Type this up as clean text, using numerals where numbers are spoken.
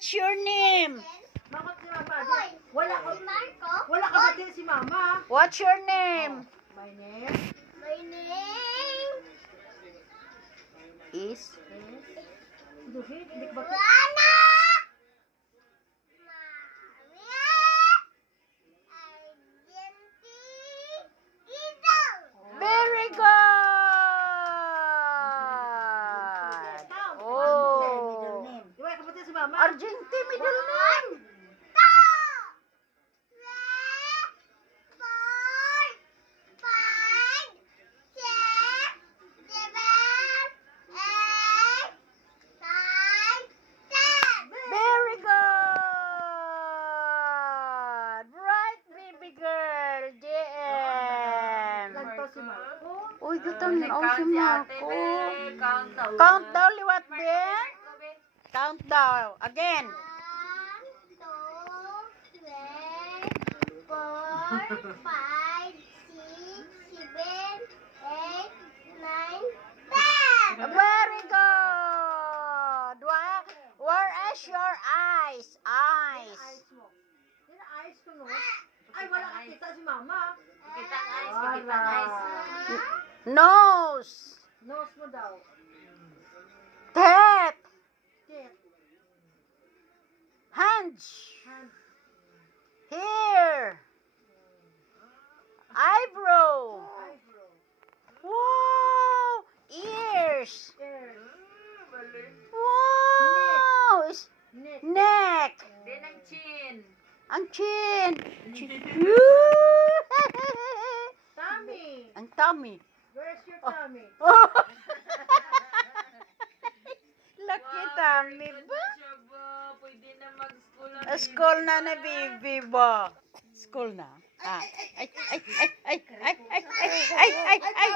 What's your name? Bakit si Mama? Wala ka ba din si Mama? What's your name? My name Is Duhit, hindi ko ba? very good. Oh, Wala ka ba din si Mama? Argentine middle name. Very good. Right, baby girl. JM. Lanto si Marco. Uy, gutan na si Marco. Count Count down liwat, Ben. Count down. Again. 1, 2, 3, 4, 5, 6, 7, 8, 9, 10. Very good. Where is your eyes? Eyes. Eyes mo. Sino eyes ko no? Ay, wala ka kita si Mama. Kita ang eyes, kita ang eyes. Nose. Nose mo daw. Teeth. Kit. Hands. Hand. Hair. Eyebrow. Eyebrow. Wow. Ears. Ears. Wow. Neck. Neck. Din ang chin. Ang chin. Tummy. Ang tummy. Where's your tummy? Laki tummy ba? Siya ba? Pwede na mag-school na. School na na, baby ba? School na. Ah. Ay, ay, ay, ay, ay, ay, ay, ay, ay, ay,